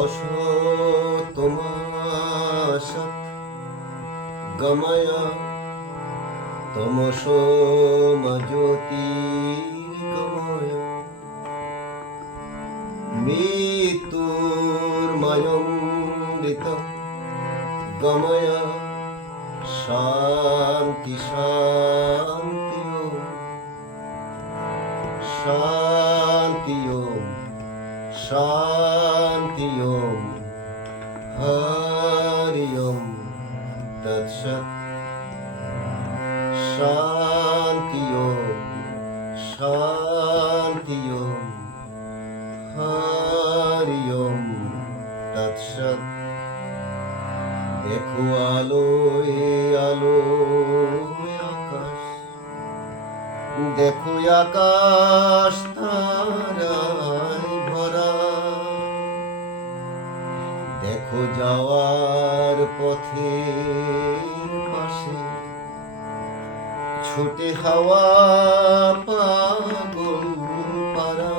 অসতমাসৎ গময় তমসো মা জ্যোতির্গময় মৃত্যুর্ময়মৃতং গময় শান্তি শান্তি শান্তি শান্তি হরি ওম তৎসৎ শান্তি শান্তি হরি ওম তৎসৎ। দেখো আলোয় আলোয় আকাশ, দেখো আকাশ তারায় ভরা, দেখো যাওয়ার পথের পাশে ছোটে হাওয়া পাগল পারা।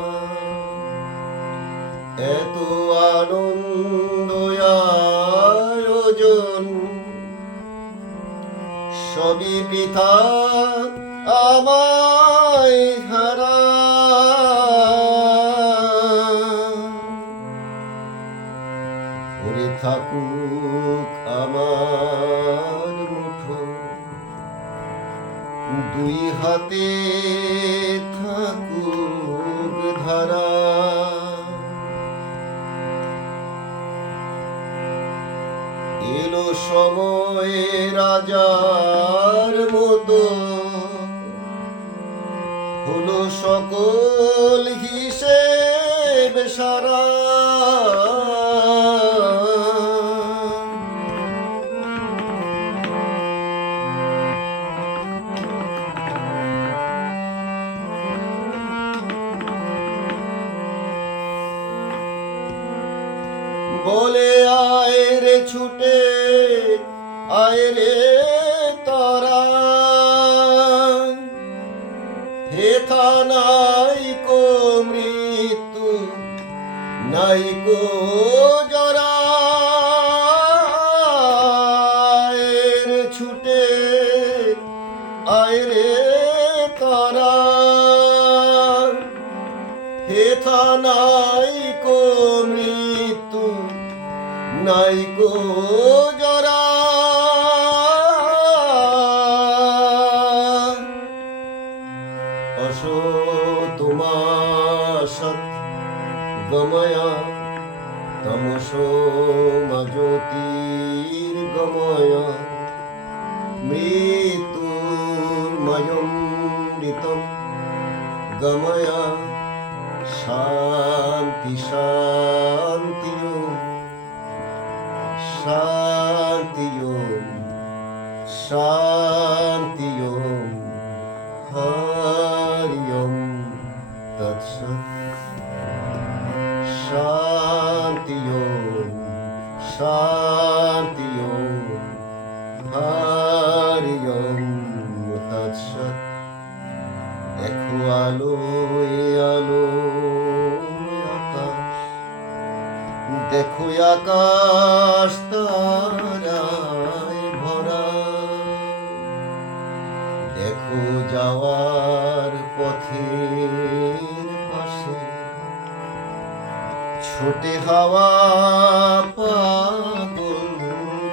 এত আনন্দ আয়োজন সবই বৃথা আমায় হারা। পড়ে থাকুক আমার মুঠো, দুই হাতে থাকুক ধারা। এলো সময় রাজার মতো, হলো সকল হিসেব সারা। বলে আয় রে ছুটে আয় রে তারা, হেথা নাই কো মৃত্যু নাই কো জরা। রে ছুটে আয় রে তারা, হেথা নাই কো মৃত্যু নাই কো জরা। অসতমাসৎ গময় তমসো মা জ্যোতির্গময় মৃত্যুর্ময়মৃতং গময় শান্তি শান্তি শান্তি শান্তি হরি ওম তৎসৎ। শান্তি শান্তি হরি ওম তৎসৎ। দেখো আলোয় আলোয় আকাশ, দেখো আকাশ তারায় ভরা, দেখো যাওয়ার পথের পাশে ছোটে হাওয়া পাগল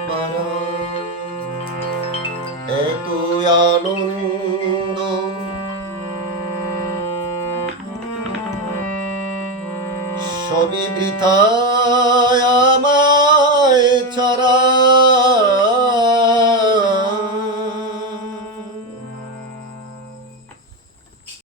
পারা। এত আনন্দ সবই বৃথা